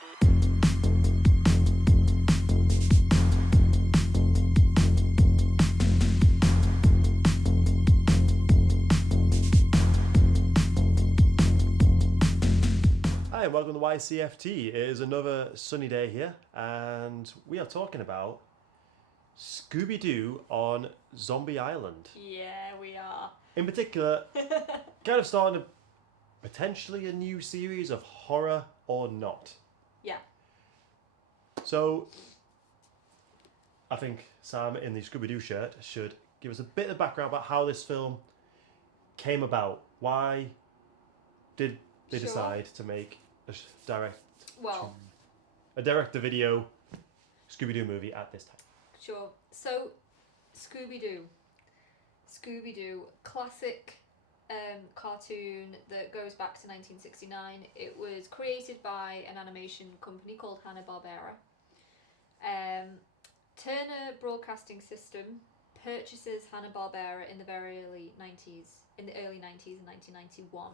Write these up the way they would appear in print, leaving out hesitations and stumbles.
Hi, and welcome to YCFT. It is another sunny day here, and we are talking about Scooby-Doo on Zombie Island. Yeah, we are. In particular, kind of starting potentially a new series of horror or not. Yeah. So, I think Sam in the Scooby-Doo shirt should give us a bit of background about how this film came about. Why did they decide to make a direct-to-video Scooby-Doo movie at this time? Sure. So, Scooby-Doo, classic cartoon that goes back to 1969. It was created by an animation company called Hanna-Barbera. Turner Broadcasting System purchases Hanna-Barbera in the early 90s in 1991.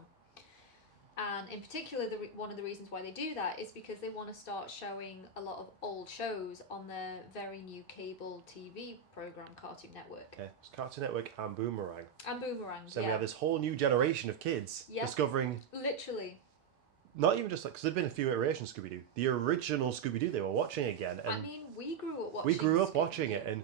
And in particular, one of the reasons why they do that is because they want to start showing a lot of old shows on their very new cable TV program, Cartoon Network. Okay, it's Cartoon Network and Boomerang. So we have this whole new generation of kids discovering... Literally. Not even just like... Because there'd been a few iterations of Scooby-Doo. The original Scooby-Doo they were watching again. And I mean, we grew up watching it, and...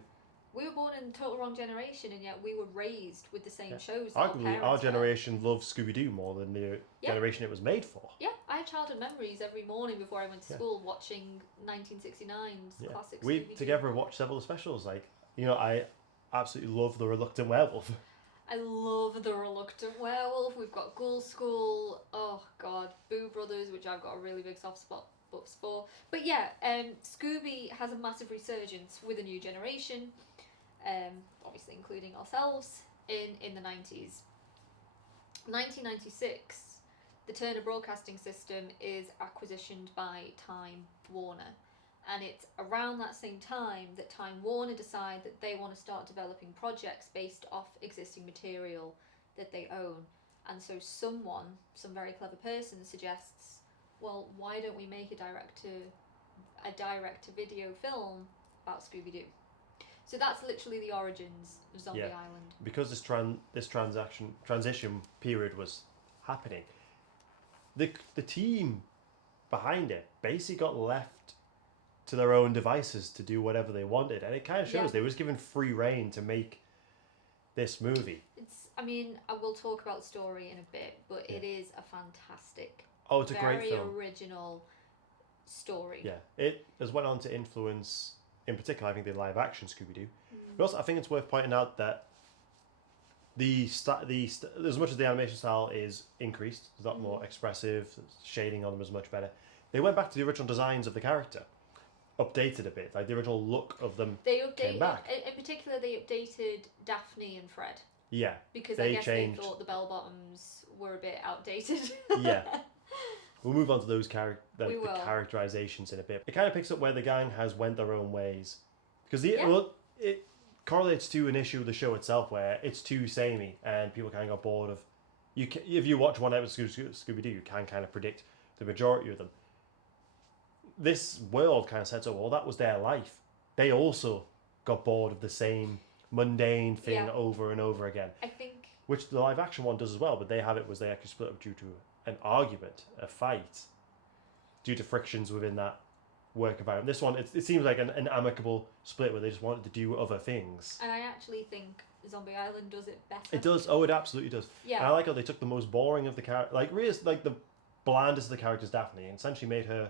We were born in the total wrong generation, and yet we were raised with the same shows. Arguably, our generation loved Scooby-Doo more than the generation it was made for. Yeah, I had childhood memories every morning before I went to school watching 1969's classic Scooby-Doo. We together watched several specials. Like, I absolutely love The Reluctant Werewolf. I love The Reluctant Werewolf. We've got Ghoul School. Oh God, Boo Brothers, which I've got a really big soft spot for. But yeah, Scooby has a massive resurgence with a new generation. Obviously including ourselves in the 90s. 1996, the Turner Broadcasting System is acquisitioned by Time Warner, and it's around that same time that Time Warner decide that they want to start developing projects based off existing material that they own. And so some very clever person suggests, well, why don't we make a direct to video film about Scooby-Doo? So that's literally the origins of Zombie Island. Because this transition period was happening, the team behind it basically got left to their own devices to do whatever they wanted, and it kind of shows they was given free reign to make this movie. I will talk about the story in a bit, but it is a fantastic, it's a great film. Very original story. Yeah, it has went on to influence, in particular, I think, the live-action Scooby-Doo. But also, I think it's worth pointing out that as much as the animation style is increased, it's a lot more expressive, shading on them is much better. They went back to the original designs of the character, updated a bit, like the original look of them came back. In particular, they updated Daphne and Fred. Yeah. Because I guess they thought the bell-bottoms were a bit outdated. Yeah. We'll move on to those the characterizations in a bit. It kind of picks up where the gang has went their own ways. Because it correlates to an issue of the show itself where it's too samey and people kind of got bored of... If you watch one episode of Scooby-Doo, you can kind of predict the majority of them. This world kind of sets up, well, that was their life. They also got bored of the same mundane thing over and over again. I think... Which the live action one does as well, but they actually split up due to an argument, a fight, due to frictions within that work environment. This one, it seems like an amicable split where they just wanted to do other things. And I actually think Zombie Island does it better. It does. Oh, it absolutely does. Yeah. And I like how they took the most boring of the characters, like the blandest of the characters, Daphne, and essentially made her...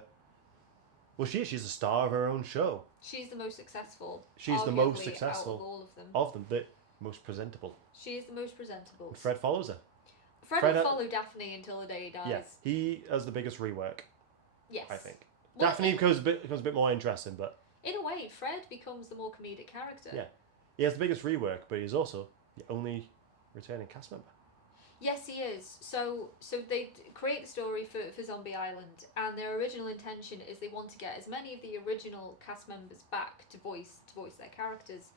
Well, she's the star of her own show. She's the most successful. She's the most successful out of all of them. The most presentable. She is the most presentable. And Fred follows her. Fred will follow Daphne until the day he dies. Yeah, he has the biggest rework. Yes. I think. Well, Daphne becomes a bit more interesting, but... In a way, Fred becomes the more comedic character. Yeah. He has the biggest rework, but he's also the only returning cast member. Yes, he is. So they create the story for Zombie Island, and their original intention is they want to get as many of the original cast members back to voice their characters.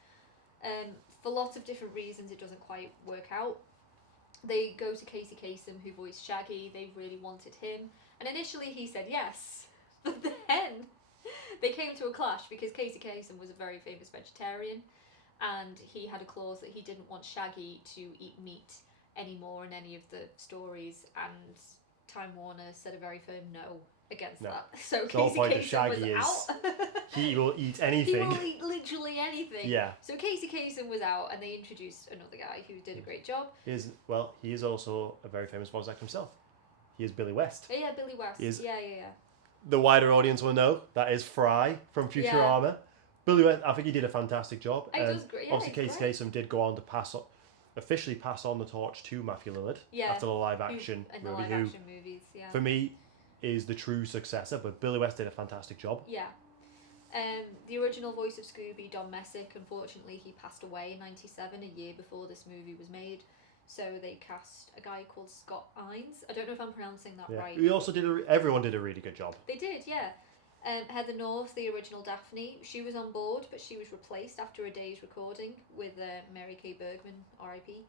For lots of different reasons, it doesn't quite work out. They go to Casey Kasem, who voiced Shaggy. They really wanted him, and initially he said yes, But then they came to a clash because Casey Kasem was a very famous vegetarian, and he had a clause that he didn't want Shaggy to eat meat anymore in any of the stories, and Time Warner said a very firm no against that. So the whole Casey point of Kasem Shaggy was is out. he will eat anything. He will eat literally anything. Yeah. So Casey Kasem was out, and they introduced another guy who did a great job. He is also a very famous voice actor himself. He is Billy West. Yeah, Billy West. Yeah. The wider audience will know that is Fry from Futurama. Yeah. Billy West, I think he did a fantastic job. He does great. Obviously, Casey Kasem did go on to officially pass on the torch to Matthew Lillard after the live action movies. Yeah. For me, is the true successor, but Billy West did a fantastic job. Yeah. The original voice of Scooby, Don Messick, unfortunately, he passed away in '97, a year before this movie was made. So they cast a guy called Scott Ines. I don't know if I'm pronouncing that right. We also everyone did a really good job. They did, yeah. Heather North, the original Daphne, she was on board, but she was replaced after a day's recording with Mary Kay Bergman, R.I.P.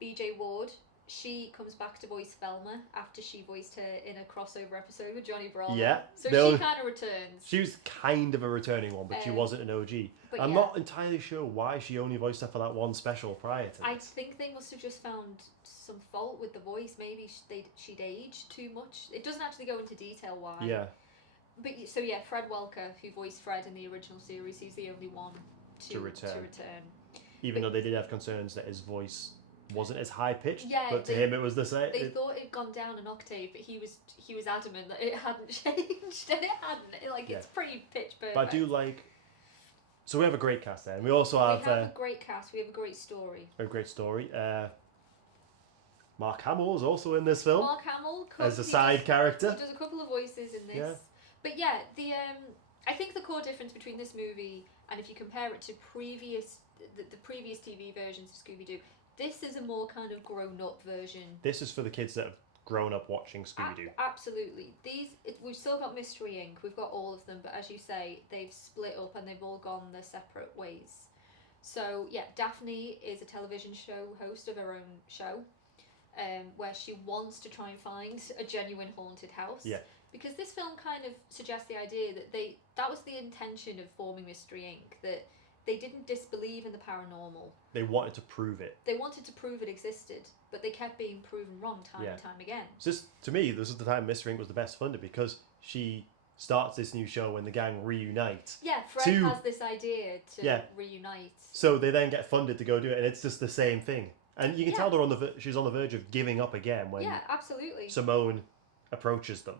B.J. Ward, she comes back to voice Velma after she voiced her in a crossover episode with Johnny Bravo. Yeah. So she kind of returns. She was kind of a returning one, but she wasn't an OG. I'm not entirely sure why she only voiced her for that one special prior to this. I think they must have just found some fault with the voice. Maybe she'd aged too much. It doesn't actually go into detail why. Yeah. But Fred Welker, who voiced Fred in the original series, he's the only one to return. Even though they did have concerns that his voice wasn't as high pitched, but to him it was the same. They thought it had gone down an octave, but he was adamant that it hadn't changed, and it hadn't. It's pretty pitch perfect. But I do like. So we have a great cast there, and we also have. We have a great cast. We have a great story. Mark Hamill is also in this film. Mark Hamill as a side character. He does a couple of voices in this. Yeah. But I think the core difference between this movie and if you compare it to the previous TV versions of Scooby-Doo, this is a more kind of grown-up version. This is for the kids that have grown up watching Scooby-Doo. Absolutely. We've still got Mystery Inc. We've got all of them, but as you say, they've split up and they've all gone their separate ways. So Daphne is a television show host of her own show, where she wants to try and find a genuine haunted house. Yeah. Because this film kind of suggests the idea that that was the intention of forming Mystery Inc. That they didn't disbelieve in the paranormal. They wanted to prove it. They wanted to prove it existed, but they kept being proven wrong time and time again. To me, this is the time Mystery Inc. was the best funded, because she starts this new show when the gang reunites. Yeah, Fred has this idea to reunite. So they then get funded to go do it, and it's just the same thing. And you can tell she's on the verge of giving up again when absolutely. Simone approaches them.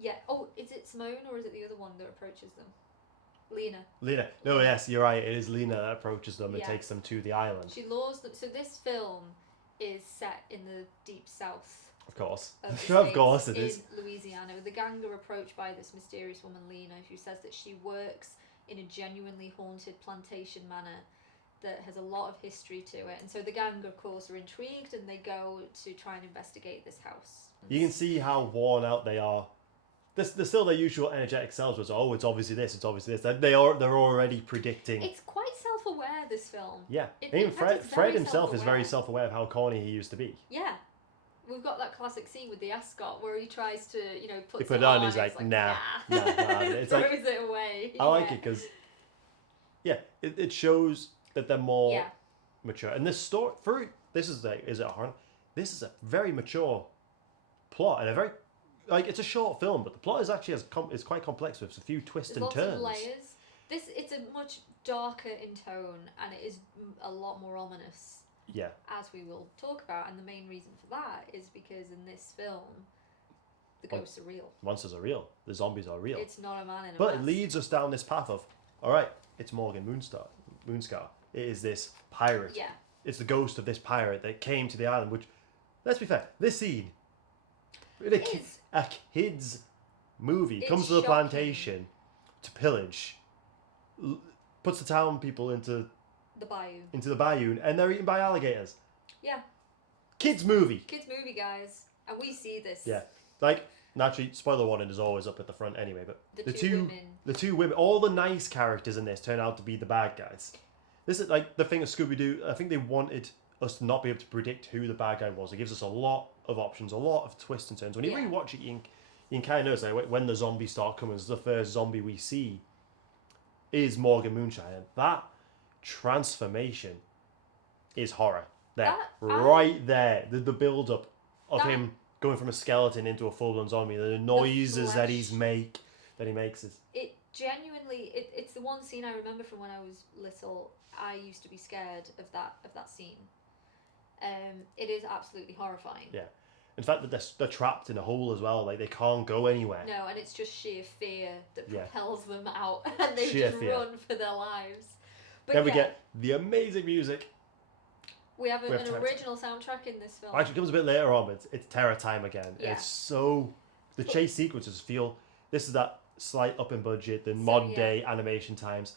Yeah. Oh, is it Simone or is it the other one that approaches them? Lena. No, yes, you're right. It is Lena that approaches them and takes them to the island. She lures them. So this film is set in the deep south. Of course. Of course it is. In Louisiana. The gang are approached by this mysterious woman, Lena, who says that she works in a genuinely haunted plantation manor that has a lot of history to it. And so the gang, of course, are intrigued and they go to try and investigate this house. You can see how worn out they are. They're still their usual energetic selves. Was it's obviously this. They're already predicting. It's quite self-aware, this film. Yeah, even Fred himself is very self-aware of how corny he used to be. Yeah, we've got that classic scene with the ascot where he tries to, put it on. He's like, nah. It's throws it away. I like it because, it shows that they're more mature. And this story, this is a very mature plot and a very. It's a short film, but the plot is actually is quite complex with a few twists and turns. Lots of layers. It's a much darker in tone, and it is a lot more ominous. Yeah. As we will talk about, and the main reason for that is because in this film, the ghosts are real. Monsters are real. The zombies are real. It's not a man in a But mask. it leads us down this path of, all right, it's Morgan Moonscar. It is this pirate. Yeah. It's the ghost of this pirate that came to the island. Which, let's be fair, this scene. A kid's movie comes to the plantation to pillage, puts the town people into the bayou, and they're eaten by alligators. Yeah. Kids movie, guys, and we see this. Yeah, naturally, spoiler warning is always up at the front anyway. But the two women, all the nice characters in this turn out to be the bad guys. This is like the thing of Scooby-Doo. I think they wanted us to not be able to predict who the bad guy was. It gives us a lot of options, a lot of twists and turns. When you rewatch it, you can kind of notice like when the zombies start coming, the first zombie we see is Morgan Moonshine. And that transformation is horror. There, right there, the build up of him going from a skeleton into a full blown zombie, the noises that he makes is. It genuinely, it's the one scene I remember from when I was little. I used to be scared of that scene. It is absolutely horrifying. Yeah. In fact, they're trapped in a hole as well. Like, they can't go anywhere. No, and it's just sheer fear that propels them out, and they run for their lives. But then we get the amazing music. We have an original soundtrack in this film. Actually, it comes a bit later on, but it's terror time again. Yeah. It's so... The chase sequences feel... This is that slight up in budget, the modern day animation times.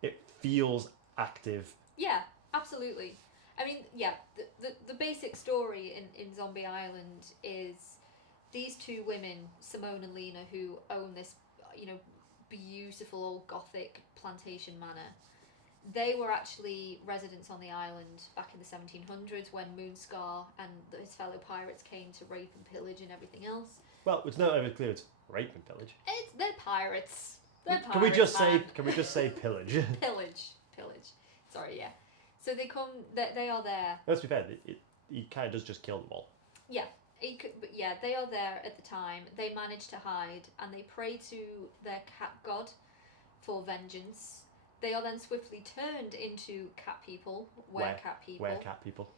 It feels active. Yeah, absolutely. I mean, yeah, the basic story in Zombie Island is these two women, Simone and Lena, who own this, beautiful old Gothic plantation manor. They were actually residents on the island back in the 1700s when Moonscar and his fellow pirates came to rape and pillage and everything else. Well, it's not ever clear it's rape and pillage. They're pirates. Can we just say pillage? Pillage. Sorry, yeah. So they are there. Let's be fair, he kind of does just kill them all. Yeah. They are there at the time. They manage to hide and they pray to their cat god for vengeance. They are then swiftly turned into cat people, cat people.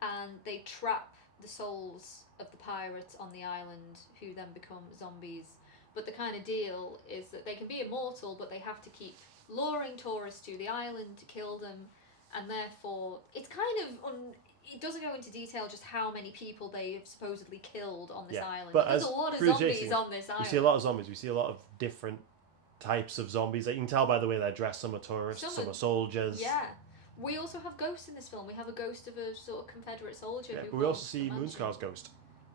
And they trap the souls of the pirates on the island, who then become zombies. But the kind of deal is that they can be immortal, but they have to keep luring tourists to the island to kill them. And therefore, it's kind of... it doesn't go into detail just how many people they have supposedly killed on this island. But there's a lot of zombies on this island. We see a lot of zombies. We see a lot of different types of zombies. Like, you can tell by the way they're dressed. Some are tourists, some are soldiers. Yeah. We also have ghosts in this film. We have a ghost of a sort of Confederate soldier. Yeah, but we also see Moonscar's ghost.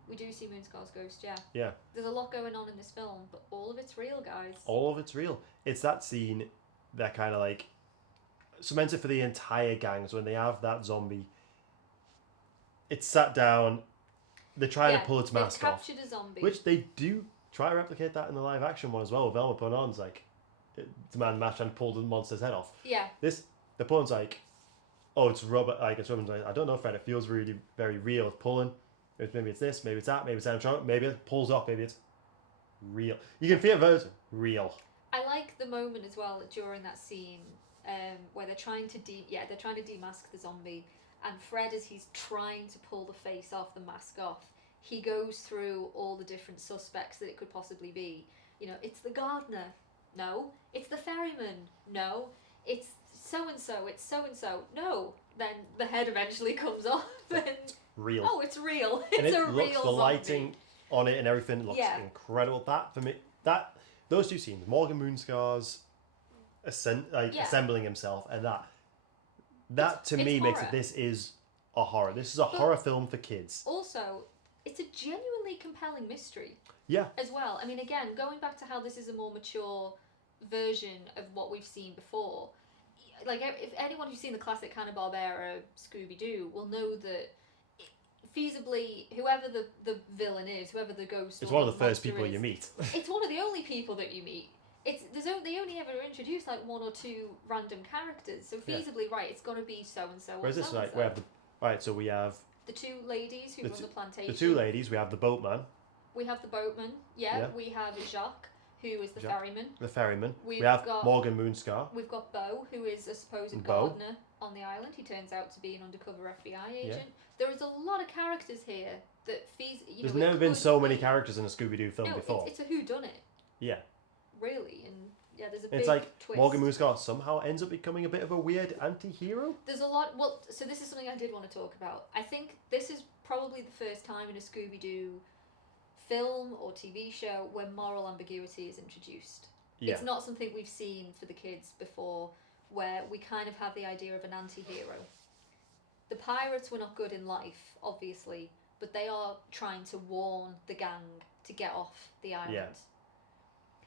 We do see Moonscar's ghost, yeah. Yeah. There's a lot going on in this film, but all of it's real, guys. All of it's real. It's that scene that kind of like cements it for the entire gang. So when they have that zombie, it's sat down, they're trying to pull its mask off. Captured a zombie. Which they do try to replicate that in the live action one as well, with Velma putting on. It's like, it's a man match and pull the monster's head off. Yeah. The pullen's like, oh, it's rubber. Like, it's rubber. Like, I don't know, Fred. It feels really very real. It's pulling. Maybe it's this. Maybe it's that. Maybe it's animatronic. Maybe it pulls off. Maybe it's real. You can feel it. Real. I like the moment as well during that scene where they're trying to demask the zombie, and Fred, as he's trying to pull the face off, the mask off, he goes through all the different suspects that it could possibly be. It's the gardener. No. It's the ferryman. No. It's so-and-so. It's so-and-so. No. Then the head eventually comes off and... Real. Oh, it's real. The lighting on it and everything looks incredible. That, for me, those two scenes, Morgan Moonscar's assembling himself, and that to me makes it, this is a horror. This is a horror film for kids. Also, it's a genuinely compelling mystery. Yeah. As well. I mean, again, going back to how this is a more mature version of what we've seen before, like, if anyone who's seen the classic Hanna-Barbera Scooby-Doo will know that feasibly, whoever the villain is, whoever the ghost, it's one of the first people you meet. It's one of the only people that you meet. They only ever introduce like one or two random characters, so feasibly, right, it's got to be so and so. Whereas this, right, we have the two ladies who run the plantation. The two ladies. We have the boatman. We have the boatman. Yeah. We have Jacques, who is the ferryman. The ferryman. We have Morgan Moonscar. We've got Beau, who is a supposed gardener on the island. He turns out to be an undercover FBI agent. Yeah. There is a lot of characters here that there's never been so many characters in a Scooby-Doo film before. It's a whodunit. Yeah. Really, and yeah, there's a big twist. Morgan Moonscar somehow ends up becoming a bit of a weird anti-hero. There's a lot. Well, so this is something I did want to talk about. I think this is probably the first time in a Scooby-Doo film or TV show where moral ambiguity is introduced. Yeah. It's not something we've seen for the kids before, where we kind of have the idea of an anti-hero. The pirates were not good in life, obviously, but they are trying to warn the gang to get off the island. Yeah.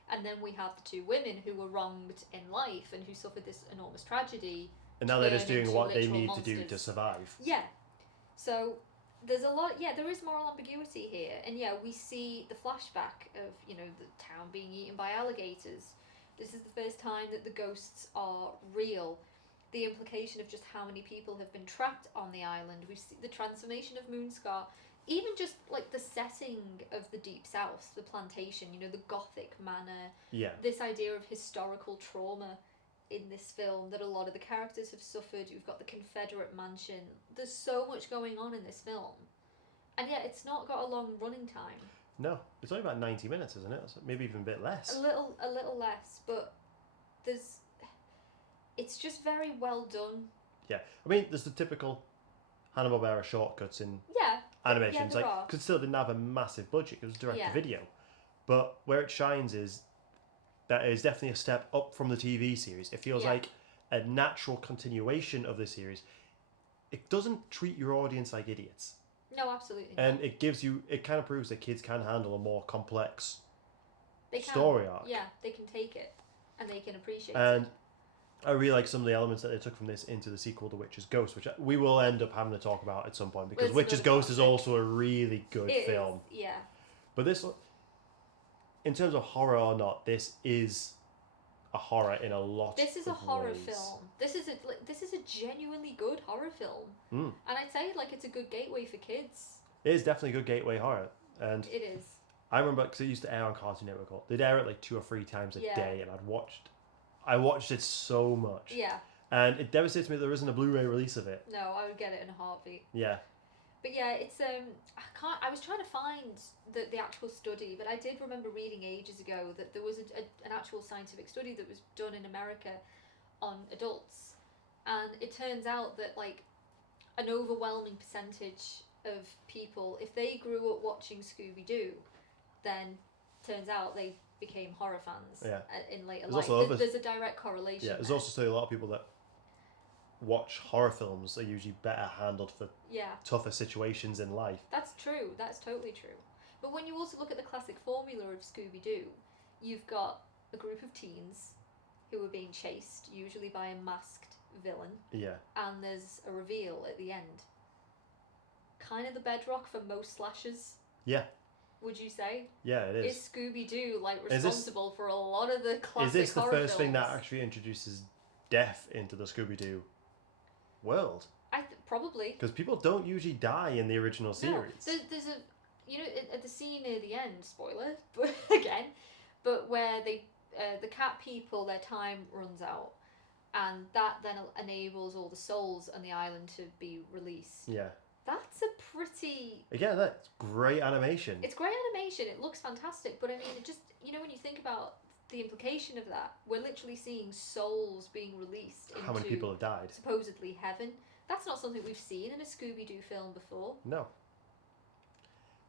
And then we have the two women who were wronged in life and who suffered this enormous tragedy. And now they're just doing what they need to do to survive. Yeah. So there's a lot. Yeah, there is moral ambiguity here, and yeah, we see the flashback of the town being eaten by alligators. This is the first time that the ghosts are real. The implication of just how many people have been trapped on the island. We see the transformation of Moonscar, even just like the setting of the Deep South, the plantation. The Gothic manor. Yeah. This idea of historical trauma in this film that a lot of the characters have suffered. You've got the Confederate mansion. There's so much going on in this film, and yet it's not got a long running time. No, it's only about 90 minutes, isn't it? Maybe even a bit less. A little less, but it's just very well done. Yeah, I mean, there's the typical Hanna-Barbera shortcuts in animations, because it still didn't have a massive budget. It was direct to video, but where it shines is that it is definitely a step up from the TV series. It feels like a natural continuation of the series. It doesn't treat your audience like idiots. No, absolutely not. And it kind of proves that kids can handle a more complex story arc. Yeah, they can take it and they can appreciate it. And I really like some of the elements that they took from this into the sequel, The Witch's Ghost, which we will end up having to talk about at some point, because Witch's Ghost is also a really good film. Yeah. But this, in terms of horror or not, this is a horror in a lot of ways. This is a horror film. This is a genuinely good horror film. And I'd say it's a good gateway for kids. It is definitely a good gateway horror. And it is. I remember, because it used to air on Cartoon Network. They'd air it like 2 or 3 times a day, and I watched it so much. Yeah. And it devastates me that there isn't a Blu-ray release of it. No, I would get it in a heartbeat. Yeah. But yeah, it's I was trying to find the actual study, but I did remember reading ages ago that there was an actual scientific study that was done in America on adults, and it turns out that an overwhelming percentage of people, if they grew up watching Scooby-Doo, then turns out they became horror fans in later life. There's a direct correlation. Yeah, there's also still a lot of people that watch horror films are usually better handled for tougher situations in life. That's true. That's totally true. But when you also look at the classic formula of Scooby-Doo, you've got a group of teens who are being chased, usually by a masked villain. Yeah. And there's a reveal at the end. Kind of the bedrock for most slashers. Yeah. Would you say? Yeah, it is. Is Scooby-Doo responsible for a lot of the classic horror films? Is this the first thing that actually introduces death into the Scooby-Doo world? Probably. Because people don't usually die in the original series. No. There's a at the scene near the end, spoiler, but again, but where the cat people, their time runs out, and that then enables all the souls on the island to be released. Yeah. That's a pretty... Again, that's great animation. It's great animation. It looks fantastic. But I mean, it just... when you think about the implication of that, we're literally seeing souls being released into... How many people have died? Supposedly heaven. That's not something we've seen in a Scooby-Doo film before. No.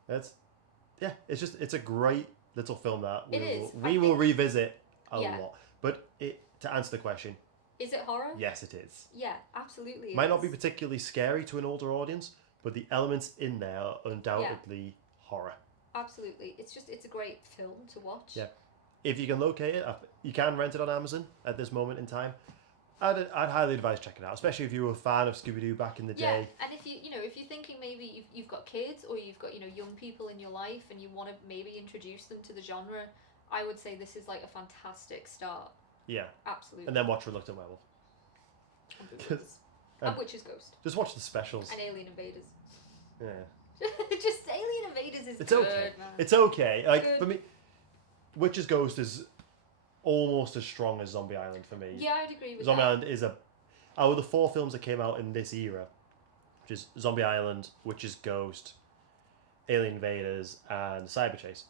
It's a great little film that we will revisit a lot. But to answer the question... Is it horror? Yes, it is. Yeah, absolutely. Might not be particularly scary to an older audience, but the elements in there are undoubtedly horror. Absolutely. It's a great film to watch. Yeah. If you can locate it, you can rent it on Amazon at this moment in time. I'd highly advise checking it out, especially if you were a fan of Scooby-Doo back in the day. And if if you're thinking maybe you've got kids or you've got young people in your life and you want to maybe introduce them to the genre, I would say this is a fantastic start. Yeah. Absolutely. And then watch Reluctant Werewolf. And Witch's Ghost. Just watch the specials. And Alien Invaders. Yeah. Just Alien Invaders is it's good, okay. man. It's okay. For me, Witch's Ghost is almost as strong as Zombie Island for me. Yeah, I'd agree with Zombie that. Island is out of the 4 films that came out in this era, which is Zombie Island, Witch's Ghost, Alien Invaders, and Cyber Chase.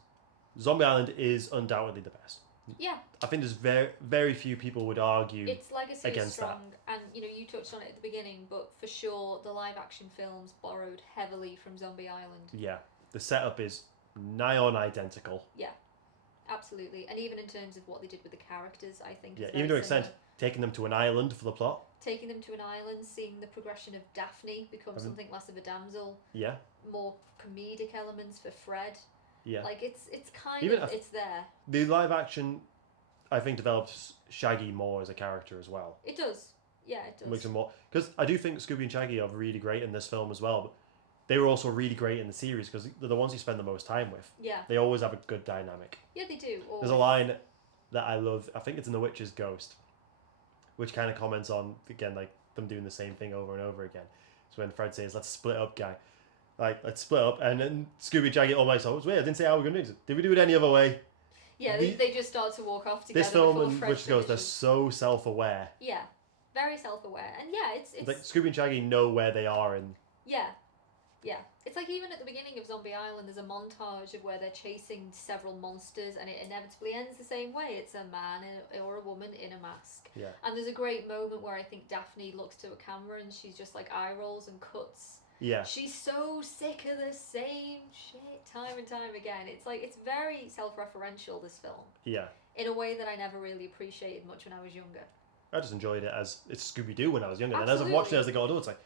Zombie Island is undoubtedly the best. Yeah. I think there's very, very few people would argue its legacy against is strong, and you touched on it at the beginning, but for sure the live action films borrowed heavily from Zombie Island. Yeah, the setup is nigh on identical. Yeah, absolutely, and even in terms of what they did with the characters, I think. Yeah, even to an extent, taking them to an island for the plot. Taking them to an island, seeing the progression of Daphne become something less of a damsel. Yeah. More comedic elements for Fred. Yeah. It's it's there. The live action, I think, develops Shaggy more as a character as well. It does. Yeah, it does. It makes him more... Because I do think Scooby and Shaggy are really great in this film as well. But they were also really great in the series because they're the ones you spend the most time with. Yeah. They always have a good dynamic. Yeah, they do. Always. There's a line that I love. I think it's in The Witch's Ghost, which kind of comments on, again, like them doing the same thing over and over again. So when Fred says, "Let's split up, gang." Like, let's split up. And then Scooby Jaggy almost, oh, wait, I didn't say how we're going to do it. Did we do it any other way? Yeah, they just start to walk off together. This film and Witch's Ghost, they're so self-aware. Yeah, very self-aware. And yeah, it's like Scooby and Shaggy know where they are and... Yeah. Yeah. It's like even at the beginning of Zombie Island, there's a montage of where they're chasing several monsters and it inevitably ends the same way. It's a man or a woman in a mask. Yeah. And there's a great moment where I think Daphne looks to a camera and she's just like eye rolls and cuts. Yeah. She's so sick of the same shit time and time again. It's like, it's very self-referential, this film. Yeah. In a way that I never really appreciated much when I was younger. I just enjoyed it as it's Scooby-Doo when I was younger. Absolutely. And as I've watched it as I got older, it's like,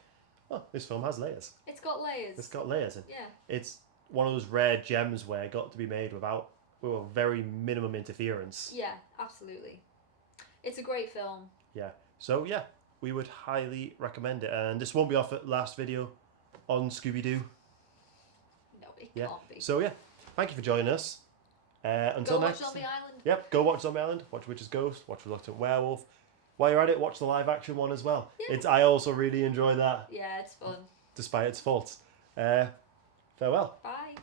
oh, this film has layers. It's got layers. It's got layers. And yeah. It's one of those rare gems where it got to be made with a very minimum interference. Yeah, absolutely. It's a great film. Yeah. So, yeah, we would highly recommend it. And this won't be our last video on Scooby-Doo. No, it can't be. So, yeah, thank you for joining us. Until go next watch Zombie Island. Yep, go watch Zombie Island, watch Witch's Ghost, watch Reluctant Werewolf. While you're at it, watch the live action one as well. Yeah. I also really enjoy that. Yeah, it's fun. Despite its faults. Farewell. Bye.